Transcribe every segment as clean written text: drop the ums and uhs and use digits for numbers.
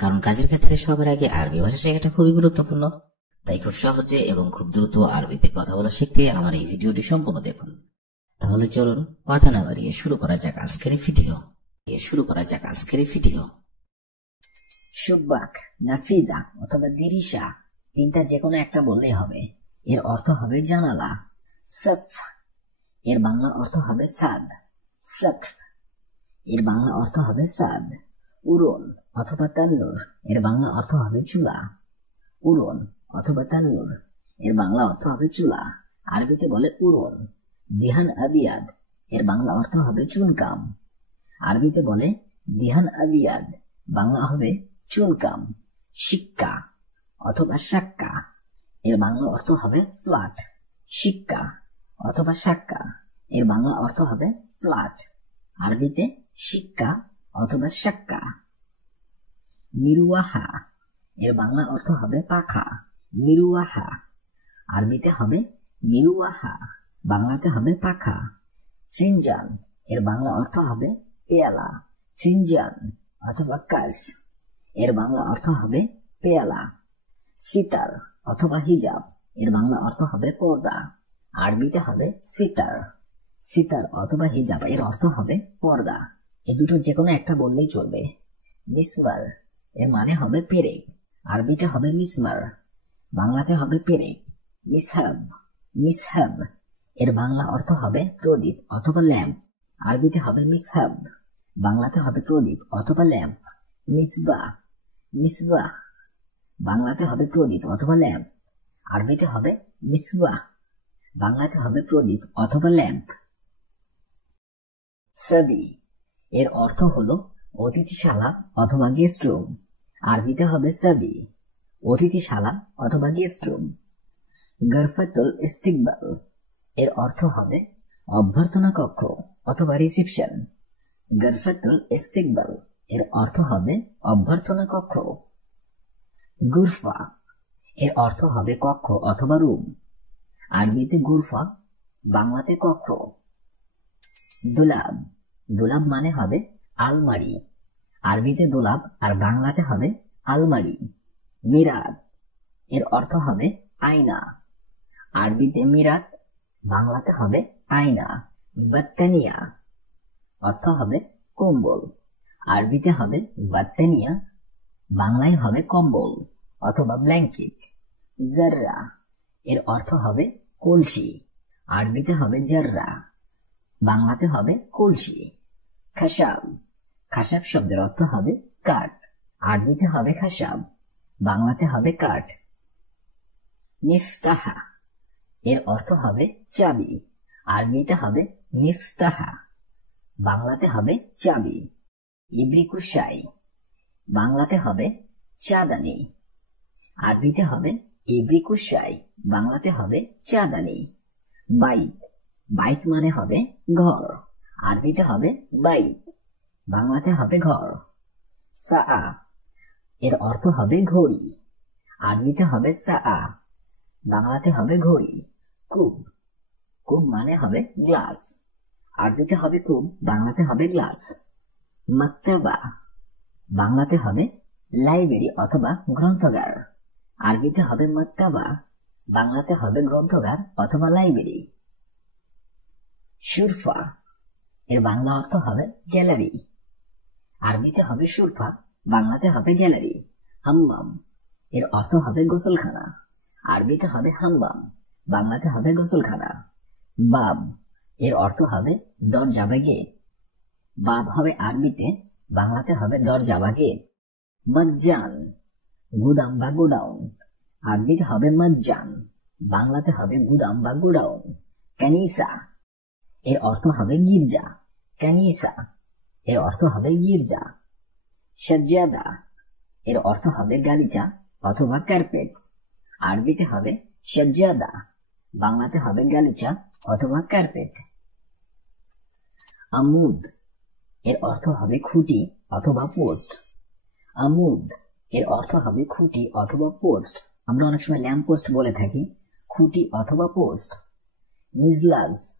কারণ কাজের ক্ষেত্রে সবার আগে আরবি ভাষা শেখাটা খুবই গুরুত্বপূর্ণ। তাই খুব সহজে এবং খুব দ্রুত আরবিতে কথা বলা শিখতে আমার এই ভিডিওটি সম্পূর্ণ দেখুন। তাহলে চলুন কথা না বাড়িয়ে শুরু করা যাক আজকের ভিডিও। শুব্বাক, নাফিজা অথবা দিরিশা, তিনটা যে কোনো একটা বললেই হবে। এর অর্থ হবে জানালা। সাকফ, এর বাংলা অর্থ হবে সাদ। সাকফ, এর বাংলা অর্থ হবে সাদ। উরন অথবা তান্নুর, এর বাংলা অর্থ হবে চুলা। উরন অথবা তান্নুর, এর বাংলা অর্থ হবে চুলা। আরবিতে বলে উরন। দিহান আবিয়াদ, এর বাংলা অর্থ হবে চুনকাম। আরবিতে বলে দিহান আবিয়াদ, বাংলা হবে চুনকাম। শিক্কা অথবা শাক্কা, এর বাংলা অর্থ হবে ফ্ল্যাট। শিক্কা অথবা শাক্কা, এর বাংলা অর্থ হবে ফ্ল্যাট। আরবিতে শিক্কা অথবা শাক্কা। মিরুয়াহা, এর বাংলা অর্থ হবে পাখা। মিরুয়াহা, আরবিতে হবে মিরুয়াহা, বাংলাতে হবে পাখা। ফিনজান, এর বাংলা অর্থ হবে পেয়ালা। ফিনজান অথবা কাস, এর বাংলা অর্থ হবে পেয়ালা। সিতার অথবা হিজাব, এর বাংলা অর্থ হবে পর্দা। আরবিতে হবে সিতার। সিতার অথবা হিজাব, এর অর্থ হবে পর্দা। এই দুটো যে কোনো একটা বললেই চলবে। মিসমার, এর মানে হবে পেরেক। আরবিতে হবে মিসমার, বাংলাতে হবে পেরেক। মিসহাব, মিসহাব, এর বাংলা অর্থ হবে প্রদীপ অথবা ল্যাম্প। আরবিতে হবে মিসহাব, বাংলাতে হবে প্রদীপ অথবা ল্যাম্প। মিসবাহ, মিসবাহ, বাংলাতে হবে প্রদীপ অথবা ল্যাম্প। আরবিতে হবে মিসবাহ, বাংলাতে হবে প্রদীপ অথবা ল্যাম্প। সাদি, এর অর্থ হলো অতিথিশালা অথবা গেস্ট রুম। আরবিতে হবে সাবি, অতিথিশালা অথবা গেস্ট রুম। গরফাতুল ইস্তিকবাল, এর অর্থ হবে অভ্যর্থনা কক্ষ অথবা রিসিপশন। গরফাতুল ইস্তিকবাল, এর অর্থ হবে অভ্যর্থনা কক্ষ। গুরফা, এর অর্থ হবে কক্ষ অথবা রুম। আরবিতে গুরফা, বাংলাতে কক্ষ। দুলাব, দুলাব মানে হবে আলমারি। আরবিতে দুলাব আর বাংলাতে হবে আলমারি। মিরাত, এর অর্থ হবে আয়না। আরবিতে মিরাত, বাংলাতে হবে আয়না। বাত্তানিয়া, অর্থ হবে কম্বল। আরবিতে হবে বাত্তানিয়া, বাংলায় হবে কম্বল অথবা ব্ল্যাঙ্কেট। জাররা, এর অর্থ হবে কলসি। আরবিতে হবে জাররা, বাংলাতে হবে কলসি। খাসাব, খাসাব শব্দের অর্থ হবে কাঠ। আরবিতে হবে খাসাব, বাংলাতে হবে কাঠ। মিফতাহা, এর অর্থ হবে চাবি। আরবিতে হবে মিফতাহা, বাংলাতে হবে চাবি। ইব্রিকুশাই, বাংলাতে হবে চাঁদানি। আরবিতে হবে ইব্রিকুশাই, বাংলাতে হবে চাঁদানি। বাইত, বাইত মানে হবে ঘর। আরবিতে হবে বাইত, বাংলাতে হবে ঘর। সাআ, এর অর্থ হবে ঘড়ি। আরবিতে হবে সাআ, বাংলাতে হবে ঘড়ি। কুব, কুব মানে হবে গ্লাস। আরবিতে হবে কুব, বাংলাতে হবে গ্লাস। মাকতাবা, বাংলাতে হবে লাইব্রেরি অথবা গ্রন্থাগার। আরবিতে হবে মাকতাবা, বাংলাতে হবে গ্রন্থাগার অথবা লাইব্রেরি। সুরফা, এর বাংলা অর্থ হবে গ্যালারি। আরবিতে হবে সুরফা, বাংলাতে হবে গ্যালারি। হাম্মাম, এর অর্থ হবে গোসলখানা। আরবিতে হবে হাম্মাম, বাংলাতে হবে গোসলখানা। বাব, এর অর্থ হবে দরজা বা গেট। বাব হবে আরবিতে, বাংলাতে হবে দরজা বা গেট। মজ্জান, গুদাম বা গোডাউন। আরবিতে হবে মজ্জান, বাংলাতে হবে গুদাম বা গোডাউন। কানিসা, এর অর্থ হবে গির্জা। কানিসা, এর অর্থ হবে গির্জা। সাজ্জাদা, এর অর্থ হবে গালিচা অথবা কার্পেট। আরবিতে হবে সাজ্জাদা, বাংলাতে হবে গালিচা অথবা কার্পেট। আমুদ, এর অর্থ হবে খুঁটি অথবা পোস্ট। আমুদ, এর অর্থ হবে খুঁটি অথবা পোস্ট। আমরা অনেক সময় ল্যাম্প পোস্ট বলে থাকি, খুঁটি অথবা পোস্ট। মিজলাজ,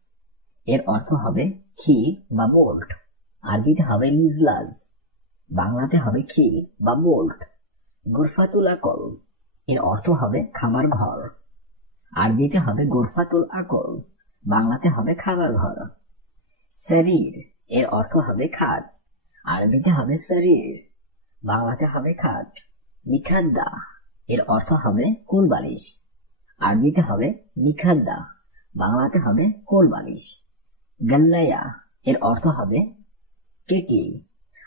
এর অর্থ হবে ক্ষীর বা মোল্ড। আরবিতে হবে মিজলাজ, বাংলাতে হবে খিল বা বোল্ট। গুরফাতুল আকল এর অর্থ হবে খামার ঘর। আরবিতে হবে গুরফাতুল আকল, বাংলাতে হবে খাবার ঘর। শরীর এর অর্থ হবে খাট, আরবিতে হবে শরীর, বাংলাতে হবে খাট। নিখাদ্দা এর অর্থ হবে কোল বালিশ, আরবিতে হবে নিখাদ্দা, বাংলাতে হবে কোল বালিশ। গাল্লায়া এর অর্থ হবে কেটি,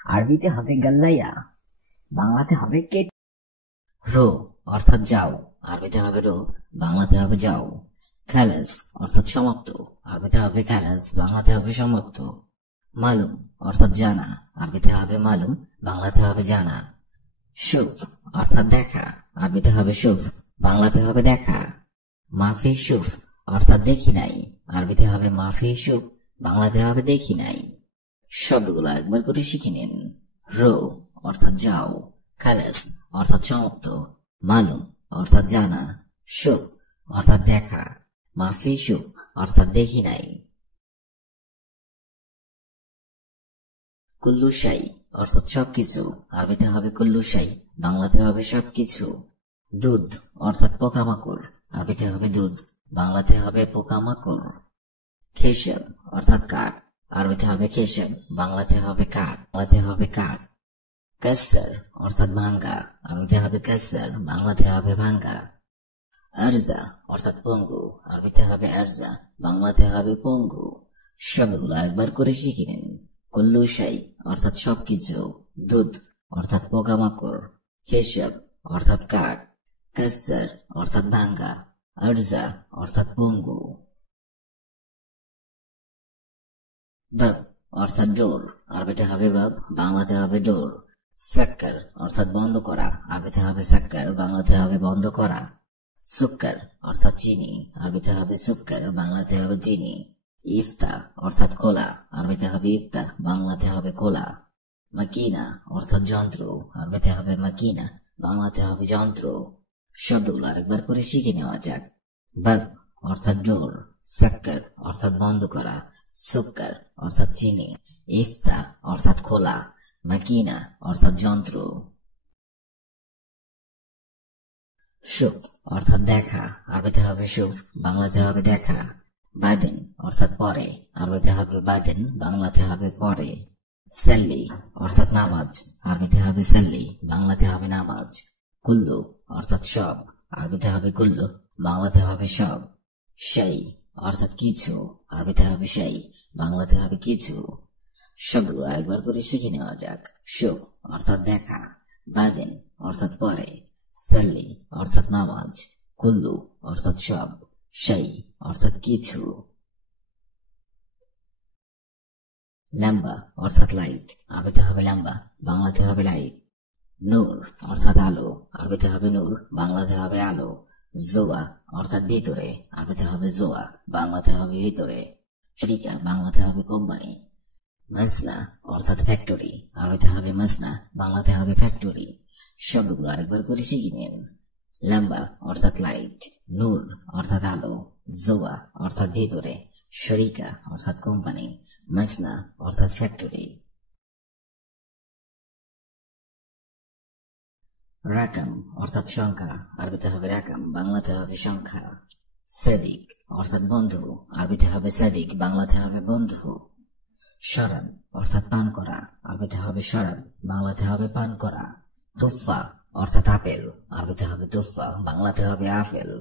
আরবিতে হবে গাল্লায়া, বাংলাতে হবে কেটি। রো অর্থাৎ যাও, আরবিতে হবে রো, বাংলাতে হবে যাও। খালাস অর্থাৎ সমাপ্ত, আরবিতে হবে খালাস, বাংলাতে হবে সমাপ্ত। মালুম অর্থাৎ জানা, আরবিতে হবে মালুম, বাংলাতে হবে জানা। শুভ অর্থাৎ দেখা, আরবিতে হবে শুভ, বাংলাতে হবে দেখা। মাফি শুভ অর্থাৎ দেখি নাই, আরবিতে হবে মাফি শুভ, বাংলাতে হবে দেখি নাই। শব্দগুলো আরেকবার করে শিখে নিন। রো অর্থাৎ যাও, খালাস অর্থাৎ সমাপ্ত, মালুম অর্থাৎ জানা, শুভ অর্থাৎ দেখা, মাফি শুভ অর্থাৎ দেখি নাই। কুল্লু শাই অর্থাৎ সবকিছু, আরবিতে হবে কুল্লু শাই, বাংলাতে হবে সবকিছু। দুধ অর্থাৎ পোকামাকড়, আরবিতে হবে দুধ, বাংলাতে হবে পোকামাকড়। খেসাব অর্থাৎ কাঠ, আরবিতে হবে খেসাব, বাংলাতে হবে কাঠ, বাংলাতে হবে কাঠ। কাসর অর্থাৎ ভাঙ্গা, আরবিতে হবে কাসর, বাংলাতে হবে ভাঙ্গা। আরজা অর্থাৎ পঙ্গু, আরবিতে হবে আরজা, বাংলাতে হবে পঙ্গু। শব্দগুলো আরেকবার করে শিখে নিন। কুল্লু শাই অর্থাৎ সবকিছু, দুধ অর্থাৎ পোকামাকড়, খেসাব অর্থাৎ কাঠ, কাসর অর্থাৎ ভাঙ্গা, আরজা অর্থাৎ পঙ্গু। বাব অর্থাৎ ডোর, আরবিতে হবে বাব, বাংলাতে হবে ডোর। সাক্কার অর্থাৎ বন্ধ করা, আরবিতে হবে সাক্কার, বাংলাতে হবে বন্ধ করা। সুক্কার অর্থাৎ চিনি, আরবিতে হবে সুক্কার, বাংলাতে হবে চিনি। ইফতা অর্থাৎ খোলা, আরবিতে হবে ইফতা, বাংলাতে হবে খোলা। মাকিনা অর্থাৎ যন্ত্র, আরবিতে হবে মাকিনা, বাংলাতে হবে যন্ত্র। শব্দগুলো আরেকবার করে শিখে নেওয়া যাক। বাব অর্থাৎ ডোর, সাক্কার অর্থাৎ বন্ধ করা, সুক্কার অর্থাৎ চিনি, ইফতা অর্থাৎ খোলা, মাকিনা অর্থাৎ যন্ত্র। শুভ অর্থাৎ দেখা, আরবিতে হবে শুভ, বাংলাতে হবে দেখা। বাদেন অর্থাৎ পরে, আরবিতে হবে বাদেন, বাংলাতে হবে পরে। সাল্লি অর্থাৎ নামাজ, আরবিতে হবে সাল্লি, বাংলাতে হবে নামাজ। কুল্লু অর্থাৎ সব, আরবিতে হবে কুল্লু, বাংলাতে হবে সব। শাই অর্থাৎ কিছু, আরবিতে হবে শাই, বাংলাতে হবে কিছু। শব্দগুলো আরেকবার করে শিখে নেওয়া যাক। শুভ অর্থাৎ দেখা, বাদেন অর্থাৎ পরে, সাল্লি অর্থাৎ নামাজ, কুল্লু অর্থাৎ সব, শাই অর্থাৎ কিছু। লম্বা অর্থাৎ লাইট, আরবিতে হবে লম্বা, বাংলাতে হবে লাইট। নূর অর্থাৎ আলো, আরবিতে হবে নূর, বাংলাতে হবে আলো। জোয়া অর্থাৎ ভিতরে, আরবিতে হবে জোয়া, বাংলাতে হবে ভিতরে। শরিকা বাংলাতে হবে কোম্পানি। মাসনা অর্থাৎ ফ্যাক্টরি, আরবিতে হবে মাসনা, বাংলাতে হবে ফ্যাক্টরি। শব্দগুলো আরেকবার করে শিখে নিন। লম্বা অর্থাৎ লাইট, নূর অর্থাৎ আলো, জোয়া অর্থাৎ ভিতরে, শরিকা অর্থাৎ কোম্পানি, মাসনা অর্থাৎ ফ্যাক্টরি। রাকাম অর্থাৎ সংখ্যা, আরবিতে হবে রাকাম, বাংলাতে হবে সংখ্যা। সাদিক অর্থাৎ বন্ধু, আরবিতে হবে সাদিক, বাংলাতে হবে বন্ধু। শরাব অর্থাৎ পান করা, আরবিতে হবে শরাব, বাংলাতে হবে পান করা। তুফা অর্থাৎ আপেল, আরবিতে হবে তুফা, বাংলাতে হবে আপেল।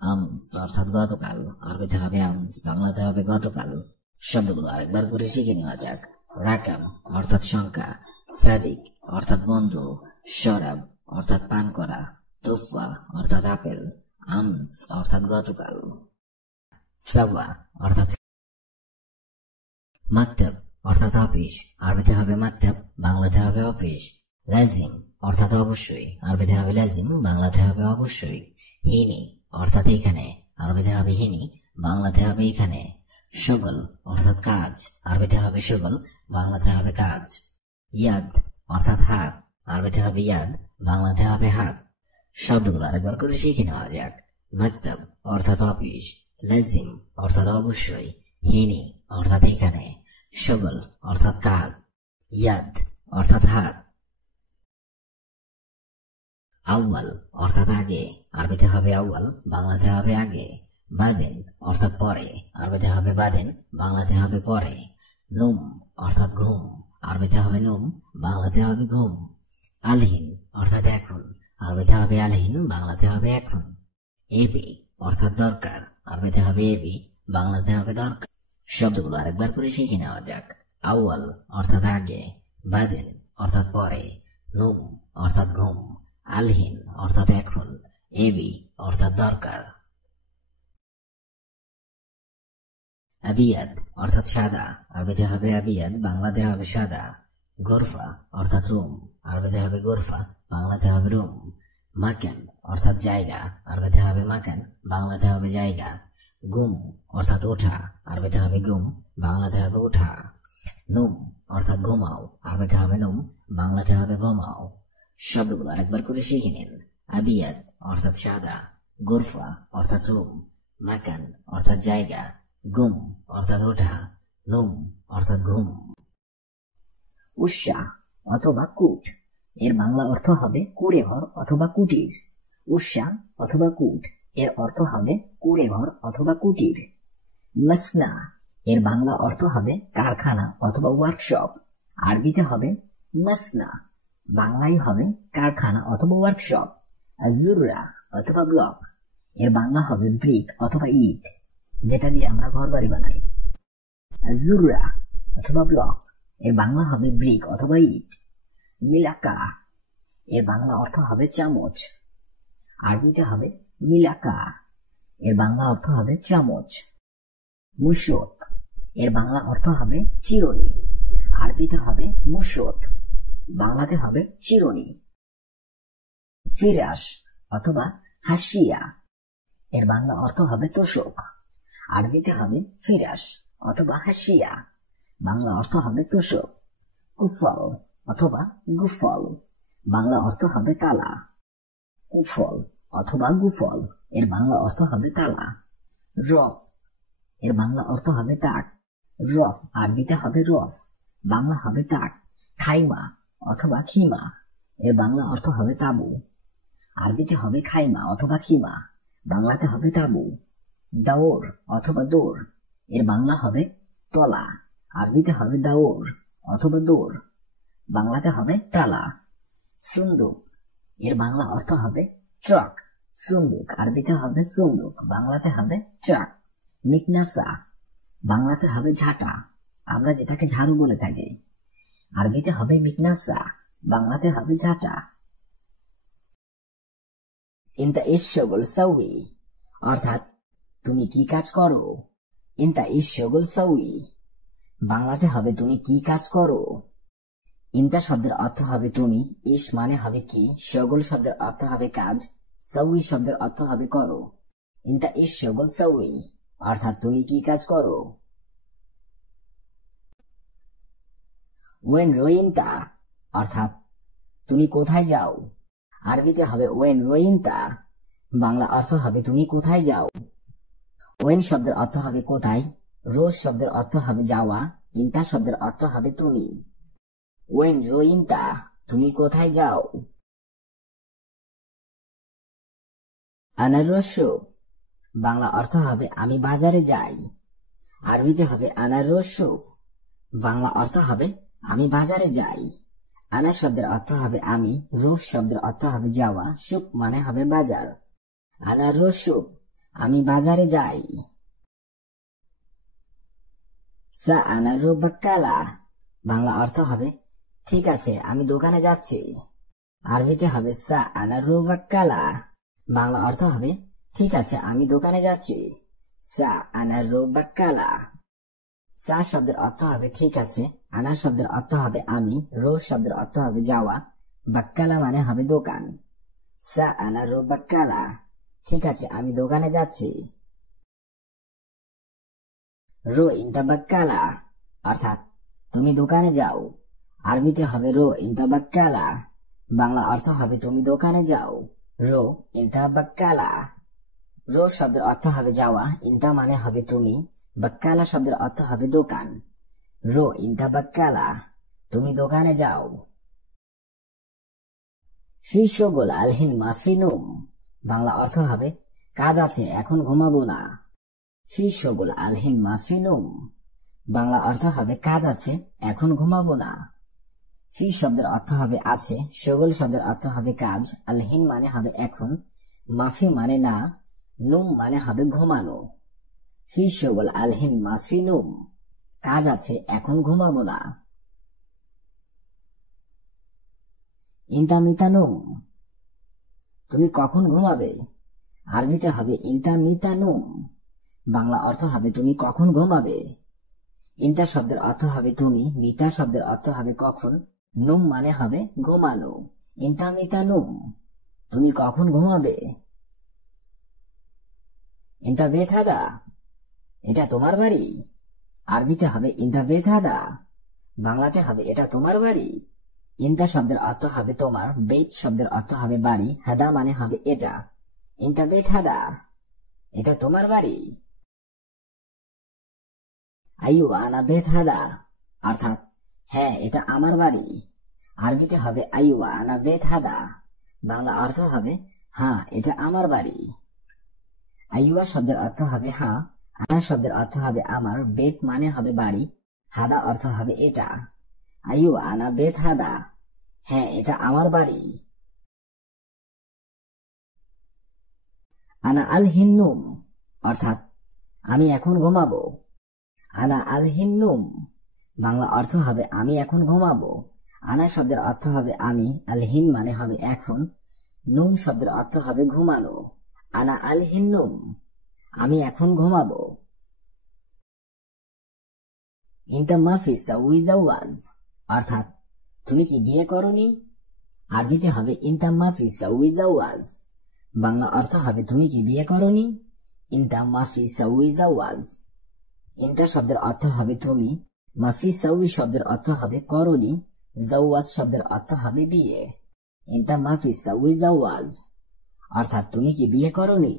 আমস অর্থাৎ গতকাল, আরবিতে হবে আমস, বাংলাতে হবে গতকাল। শব্দগুলো আরেকবার করে শিখে নেওয়া যাক। রাকাম অর্থাৎ সংখ্যা, সাদিক অর্থাৎ বন্ধু, শরাব অর্থাৎ পান করা, তুফা অর্থাৎ আপেল, আমস অর্থাৎ গতকাল। সাওয়া অর্থাৎ মাকতাব অর্থাৎ অফিস, আরবিতে হবে মাকতাব, বাংলাতে হবে অফিস। লাজিম অর্থাৎ অবশ্যই, আরবিতে হবে লাজিম, বাংলাতে হবে অবশ্যই। হিনি অর্থাৎ এখানে, আরবিতে হবে হিনি, বাংলাতে হবে এখানে। শুগল অর্থাৎ কাজ, আরবিতে হবে শুগল, বাংলাতে হবে কাজ। ইয়াদ অর্থাৎ হাত, আরবিতে হবে ইয়াদ, বাংলাতে হবে হাত। শব্দগুলো আরেকবার করে শিখে নেওয়া যাক। মাকতাব অর্থাৎ অফিস, লাজিম অর্থাৎ অবশ্যই, হিনি অর্থাৎ এখানে, শুগল অর্থাৎ কাজ, ইয়াদ অর্থাৎ হাত, আউয়াল অর্থাৎ আগে, আরবিতে হবে আউয়াল, বাংলাতে হবে আগে। বাদেন অর্থাৎ পরে, আরবিতে হবে বাদেন, বাংলাতে হবে পরে। নুম অর্থাৎ ঘুম, আরবিতে হবে নুম, বাংলাতে হবে ঘুম। আলহিন অর্থাৎ এখন, আরবিতে হবে আলহিন, বাংলাতে হবে এখন। এবি অর্থাৎ দরকার, আরবিতে হবে এবি, বাংলাতে হবে দরকার। শব্দগুলো আরেকবার করে শিখে নেওয়া যাক। আউয়াল অর্থাৎ আগে, বাদেন অর্থাৎ পরে, নুম অর্থাৎ ঘুম, আলহিন অর্থাৎ এখন, এবি অর্থাৎ দরকার। আবিয়াদ অর্থাৎ সাদা, আরবিতে হবে আবিয়াদ, বাংলাতে হবে সাদা। গোরফা অর্থাৎ রুম, আরবিতে হবে গোরফা, বাংলাতে হবে রুম। মাকান অর্থাৎ জায়গা, আরবিতে হবে মাকান, বাংলাতে হবে জায়গা। গুম অর্থাৎ ওঠা, আরবিতে হবে গুম, বাংলাতে হবে ওঠা। নুম অর্থাৎ ঘুমাও, আরবিতে হবে নুম, বাংলাতে হবে ঘুমাও। শব্দগুলো আরেকবার করে শিখে নিন। আবিয়াদ অর্থাৎ সাদা, গোরফা অর্থাৎ রুম, মাকান অর্থাৎ জায়গা, গুম অর্থাৎ ওঠা, নুম অর্থাৎ ঘুম। উৎসা অথবা কুট, এর বাংলা অর্থ হবে কুড়ে ঘর অথবা কুটির। উৎসা অথবা কুট এর অর্থ হবে কুড়ে ঘর অথবা কুটির। মাসনা এর বাংলা অর্থ হবে কারখানা অথবা ওয়ার্কশপ, আরবিতে হবে মাসনা, বাংলায় হবে কারখানা অথবা ওয়ার্কশপ। জুররা অথবা ব্লক এর বাংলা হবে ব্রিক অথবা ইট, যেটা দিয়ে আমরা ঘর বাড়ি বানাই। জুররা অথবা ব্লক এর বাংলা হবে ব্রিক অথবা ইট। মিলাকা এর বাংলা অর্থ হবে চামচ, আরবিতে হবে মিলাকা, এর বাংলা অর্থ হবে চামচ। মুশত এর বাংলা অর্থ হবে চিরুনি, আরবিতে হবে মুশত, বাংলাতে হবে চিরুনি। ফিরাস অথবা হাসিয়া এর বাংলা অর্থ হবে তোষক, আরবিতে হবে ফিরাস অথবা হাসিয়া, বাংলা অর্থ হবে তোষক। কুফল অথবা গুফল, বাংলা অর্থ হবে তালা। কুফল অথবা গুফল এর বাংলা অর্থ হবে তালা। রফ এর বাংলা অর্থ হবে তাক, রফ আরবিতে হবে রফ, বাংলা হবে তাক। খাইমা অথবা খিমা এর বাংলা অর্থ হবে তাবু, আরবিতে হবে খাইমা অথবা খিমা, বাংলাতে হবে তাবু। দাওর অথবা দৌড় এর বাংলা হবে তলা, আরবিতে হবে দাওর অথবা দৌড়, বাংলাতে হবে তালা। সুন্দুক এর বাংলা অর্থ হবে ট্রাক, সুন্দুক আরবিতে হবে সুন্দুক, বাংলাতে হবে ট্রাক। মিকনাসা বাংলাতে হবে ঝাঁটা, আমরা যেটাকে ঝাড়ু বলে থাকি, আরবিতে হবে মিকনাসা, বাংলাতে হবে ঝাঁটা। ইনতা ইশগুল সাউই অর্থাৎ তুমি কি কাজ করো। ইনতা ইশগুল সাউই বাংলাতে হবে তুমি কি কাজ করো। ইনতা শব্দের অর্থ হবে তুমি, ইশ মানে হবে কি, শগুল শব্দের অর্থ হবে কাজ, সাউই শব্দের অর্থ হবে করো। ইনতা ইশগুল সাউই অর্থাৎ তুমি কি কাজ করো। ওয়েন রোইনতা অর্থাৎ তুমি কোথায় যাও, আরবিতে হবে ওয়েন রোইনতা, বাংলা অর্থ হবে তুমি কোথায় যাও। ওয়েন শব্দের অর্থ হবে কোথায়, রোজ শব্দের অর্থ হবে যাওয়া, ইনতা শব্দের অর্থ হবে তুমি। ওয়েন রোইনতা তুমি কোথায় যাও। আনার রসুক বাংলা অর্থ হবে আমি বাজারে যাই, আরবিতে হবে আনার রসুক, বাংলা অর্থ হবে আমি বাজারে যাই। আনা শব্দের অর্থ হবে আমি, রোজ শব্দের অর্থ হবে যাওয়া, সুক মানে হবে বাজার। আনার রসুক আমি বাজারে যাই। সা আনার বাক্কালা বাংলা অর্থ হবে ঠিক আছে আমি দোকানে যাচ্ছি, আরবিতে হবে সা আনার বাক্কালা, বাংলা অর্থ হবে ঠিক আছে আমি দোকানে যাচ্ছি। সা আনার বাক্কালা, সা শব্দের অর্থ হবে ঠিক আছে, আনা শব্দের অর্থ হবে আমি, রোজ শব্দের অর্থ হবে যাওয়া, বাক্কালা মানে হবে দোকান। সা আনার বাক্কালা ঠিক আছে আমি দোকানে যাচ্ছি। রো ইনতা বাক্কালা অর্থাৎ তুমি দোকানে যাও, আরবিতে হবে রো ইনতা বাক্কালা, বাংলা অর্থ হবে তুমি দোকানে যাও। রো ইনতা বাক্কালা, রো শব্দের অর্থ হবে যাওয়া, ইনতা মানে হবে তুমি, বাক্কালা শব্দের অর্থ হবে দোকান। রো ইনতা বাক্কালা তুমি দোকানে যাও। ফি শোগল আলহিন মাফি নুম, বাংলা অর্থ হবে কাজ আছে এখন ঘুমাবো না। ফি শোগল আলহিন মাফি নুম, বাংলা অর্থ হবে কাজ আছে এখন ঘুমাবো না। ফি শব্দের অর্থ হবে আছে, শোগল শব্দের অর্থ হবে কাজ, আলহিন মানে হবে এখন, মাফি মানে না, নুম মানে হবে ঘুমানো। ফি শোগল আলহিন মাফি নুম, কাজ আছে এখন ঘুমাবো না। ইনতা মিতা নুম, তুমি কখন ঘুমাবে? আরবিতে হবে ইনতা মিতা নুম, বাংলা অর্থ হবে তুমি কখন ঘুমাবে। ইনতা শব্দের অর্থ হবে তুমি, মিতা শব্দের অর্থ হবে কখন, নুম মানে হবে ঘুমানো। ইনতা মিতা নুম, তুমি কখন ঘুমাবে। ইনতা বেথাদা, এটা তোমার বাড়ি। আরবিতে হবে ইনতা বেথাদা, বাংলাতে হবে এটা তোমার বাড়ি। ইনতা শব্দের অর্থ হবে তোমার, বেত শব্দের অর্থ হবে বাড়ি, হাদা মানে হবে এটা। ইনতা বেথাদা, এটা তোমার বাড়ি। আইয়ু আনা বেথাদা, অর্থাৎ হ্যাঁ এটা আমার বাড়ি। আরবিতে হবে আইয়ু আনা বেথাদা, বাংলা অর্থ হবে হ্যাঁ এটা আমার বাড়ি। আইয়ুয়া শব্দের অর্থ হবে হ্যাঁ, আনা শব্দের অর্থ হবে আমার, বেত মানে হবে বাড়ি, হাদা অর্থ হবে এটা। আইয়ু আনা বেথাদা, হ্যাঁ এটা আমার বাড়ি। আনা আল হিন্নুম, অর্থাৎ আমি এখন ঘুমাবো। আনা আল হিন্নুম, বাংলা অর্থ হবে আমি এখন ঘুমাবো। আনা শব্দের অর্থ হবে আমি, আল হিন মানে হবে এখন, নুম শব্দের অর্থ হবে ঘুমানো। আনা আল হিন্নুম, আমি এখন ঘুমাবো। ইনতা মাফি সাউই জাওয়াজ, অর্থাৎ তুমি কি বিয়ে করনি? আরবিতে হবে ইনতা মাফি সাউই জাওয়াজ, বাংলা অর্থ হবে তুমি কি বিয়ে করনি। ইনতা মাফি সাউই জাওয়াজ, ইনতা শব্দের অর্থ হবে তুমি, মাফি সাউই শব্দের অর্থ হবে করনি, জাওয়াজ শব্দের অর্থ হবে বিয়ে। ইনতা মাফি সাউই জাওয়াজ, অর্থাৎ তুমি কি বিয়ে করনি।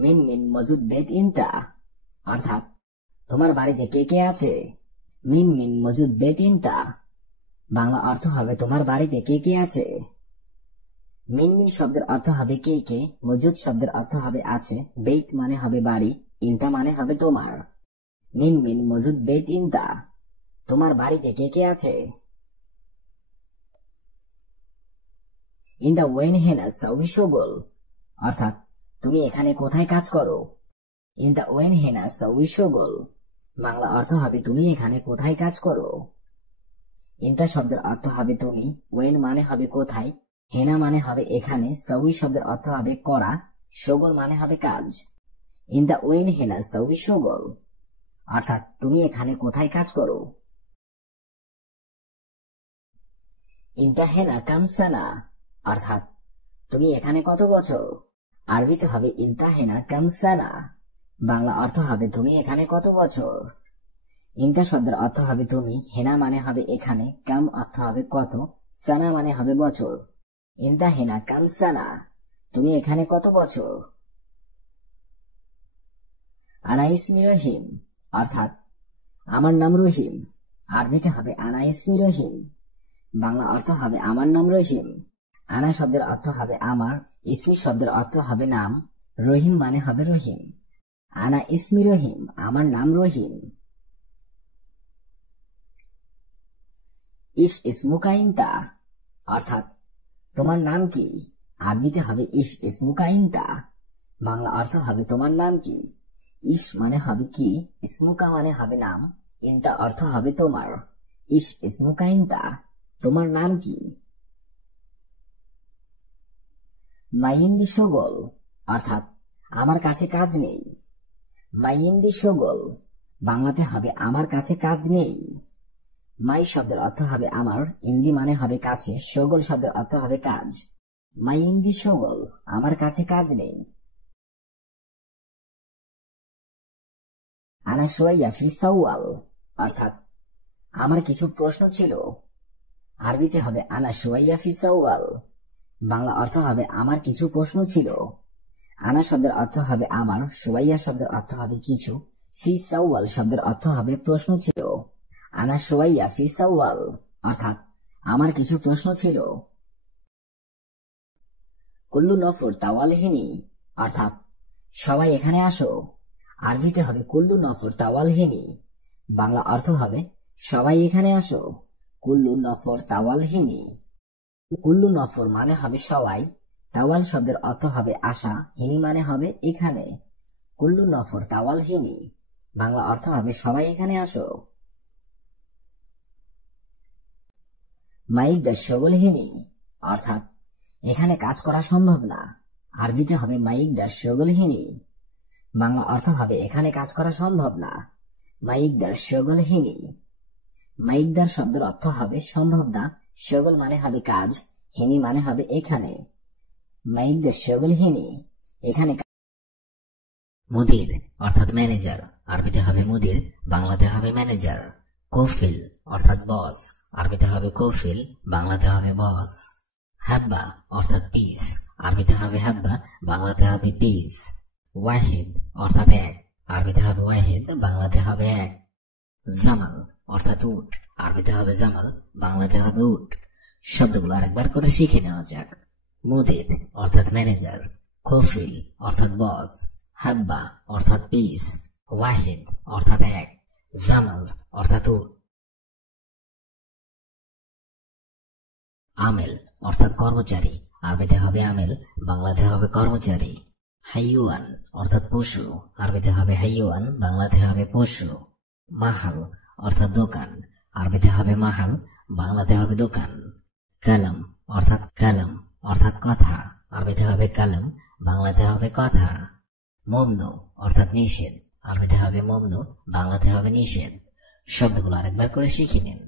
মিন মিন মজুদ বেত ইনতা, অর্থাৎ তোমার বাড়িতে কে কে আছে। মিন মিন মজুদ বেত ইনতা, বাংলা অর্থ হবে তোমার বাড়িতে কে কে আছে। মিন মিন শব্দের অর্থ হবে কে কে, মজুদ শব্দের অর্থ হবে আছে, বেত মানে হবে বাড়ি, ইনতা মানে হবে তোমার। মিন মিন মজুদ বেত ইনতা, তোমার বাড়িতে কে কে আছে। ইনদা ওয়েন হেনা সাউই শোগল, অর্থাৎ তুমি এখানে কোথায় কাজ করো। ইনদা ওয়েন হেনা সাউই শোগল, বাংলা অর্থ হবে তুমি এখানে কোথায় কাজ করো। ইনতা শব্দের অর্থ হবে তুমি, ওয়েন মানে হবে কোথায়, হেনা মানে হবে এখানে, সাউই শব্দের অর্থ হবে করা, শোগল মানে হবে কাজ। ইনদা ওয়েন হেনা সাউই শোগল, অর্থাৎ তুমি এখানে কোথায় কাজ করো। ইনতা হেনা কামসানা, অর্থাৎ তুমি এখানে কত বছর। আরবিতে হবে ইনতা হেনা কামসানা, বাংলা অর্থ হবে তুমি এখানে কত বছর। ইনতা শব্দের অর্থ হবে তুমি, হেনা মানে হবে এখানে, কাম অর্থ হবে কত, সানা মানে হবে বছর। ইনতা হেনা কামসানা, তুমি এখানে কত বছর। আনা ইসমি রহিম, অর্থাৎ আমার নাম রহিম। আরবিতে হবে আনা ইসমি রহিম, বাংলা অর্থ হবে আমার নাম রহিম। আনা শব্দের অর্থ হবে আমার, ইসমি শব্দের অর্থ হবে নাম, রহিম মানে হবে রহিম। আনা ইসমি রহিম, আমার নাম রহিম। ইস ইসমুকা ইনতা, অর্থাৎ তোমার নাম কি। আরবিতে হবে ইস ইসমুকা ইনতা, বাংলা অর্থ হবে তোমার নাম কি। ইস মানে হবে কি, ইসমুকা মানে হবে নাম, ইনতা অর্থ হবে তোমার। ইস ইসমুকা ইনতা, তোমার নাম কি। মাইন্দি শোগল, অর্থাৎ আমার কাছে কাজ নেই। মাইন্দি শোগল, বাংলাতে হবে আমার কাছে কাজ নেই। মাই শব্দের অর্থ হবে আমার, ইন্দি মানে হবে কাছে, শোগল শব্দের অর্থ হবে কাজ। মাইন্দি শোগল, আমার কাছে কাজ নেই। আনা শুয়াইয়া ফি সাওয়াল, অর্থাৎ আমার কিছু প্রশ্ন ছিল। আরবিতে হবে আনা শুয়াইয়া ফি সাওয়াল, বাংলা অর্থ হবে আমার কিছু প্রশ্ন ছিল। আনা শব্দের অর্থ হবে আমার, শুয়াইয়া শব্দের অর্থ হবে কিছু, ফি সাওয়াল শব্দের অর্থ হবে প্রশ্ন ছিল। আনা শুয়াইয়া ফি সাওয়াল, অর্থাৎ আমার কিছু প্রশ্ন ছিল। কুল্লু নফর তাওয়ালহিনী অর্থাৎ সবাই এখানে আসো। আরবিতে হবে কুল্লু নফর তাওয়ালহিনী, বাংলা অর্থ হবে সবাই এখানে আসো। কুল্লু নফর তাওয়ালহিনী। কুল্লু নফর মানে হবে সবাই, তাওয়াল শব্দের অর্থ হবে আসা, হিনী মানে হবে এখানে। কুল্লু নফর তাওয়ালহিনী, বাংলা অর্থ হবে সবাই এখানে আসো। মাইক দা শগলহিনী অর্থাৎ এখানে কাজ করা সম্ভব না। আরবিতে হবে মাইক দা শগলহিনী, বাংলা অর্থ হবে এখানে কাজ করা সম্ভব না। মাইক দার শগলহিনী। মাইকদার শব্দের অর্থ হবে সম্ভব না, শগল মানে হবে কাজ, হিনী মানে হবে এখানে। মাইকদার শগলহিনী, এখানে। মুদির অর্থাৎ ম্যানেজার, আরবিতে হবে মুদির, বাংলাতে হবে ম্যানেজার। কফিল অর্থাৎ বস, আরবিতে হবে কফিল, বাংলাতে হবে বস। হাব্বা অর্থাৎ পিস, আরবিতে হবে হাব্বা, বাংলাতে হবে পিস। ওয়াহিদ অর্থাৎ এক, আরবিতে হবে ওয়াহিদ, বাংলাতে হবে এক। জামাল অর্থাৎ উট, আরবিতে হবে জামাল, বাংলাতে হবে উট। শব্দগুলো আরেকবার করে শিখে নেওয়া যাক। মুদির অর্থাৎ ম্যানেজার, কফিল অর্থাৎ বস, হাব্বা অর্থাৎ পিস, ওয়াহিদ অর্থাৎ এক, জামাল অর্থাৎ উট। আমেল অর্থাৎ কর্মচারী, আরবিতে হবে আমেল, বাংলাতে হবে কর্মচারী। হাইওয়ান অর্থাৎ পশু, আরবিতে হবে হাইওয়ান, বাংলাতে হবে পশু। মাহাল অর্থাৎ দোকান, আরবিতে হবে মাহাল, বাংলাতে হবে দোকান। কালাম অর্থাৎ কথা, আরবিতে হবে কালাম, বাংলাতে হবে কথা। মমনু অর্থাৎ নিষেধ, আরবিতে হবে মমনু, বাংলাতে হবে নিষেধ। শব্দগুলো আরেকবার করে শিখে নিন।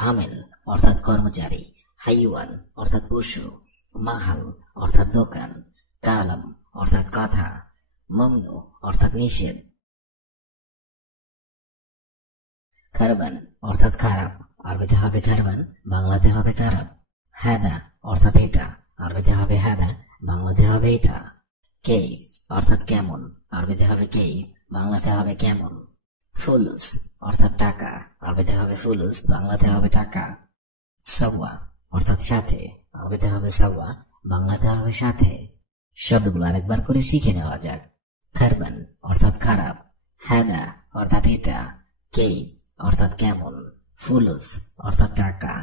আমেল অর্থাৎ কর্মচারী, হাইওয়ান অর্থাৎ পশু, মাহাল অর্থাৎ দোকান, কালাম অর্থাৎ কথা, মমনু অর্থাৎ নিষেধ। খারবান অর্থাৎ খারাপ, আরবিতে হবে খারবান, বাংলাতে হবে খারাপ। হাদা অর্থাৎ এটা, আরবিতে হবে হাদা, বাংলাতে হবে এটা। কেইফ অর্থাৎ কেমন, আরবিতে হবে কেইফ, বাংলাতে হবে কেমন। ফুলুস অর্থাৎ টাকা, আরবিতে হবে ফুলুস, বাংলাতে হবে টাকা। সাওয়া অর্থাৎ সাথে, আরবিতে হবে সাওয়া, বাংলাতে হবে সাথে। শব্দগুলো আরেকবার করে শিখে নেওয়া যাক। খারবান অর্থাৎ খারাপ, হাদা অর্থাৎ এটা, কেইফ অর্থাৎ কেমন, ফুলুস অর্থাৎ টাকা,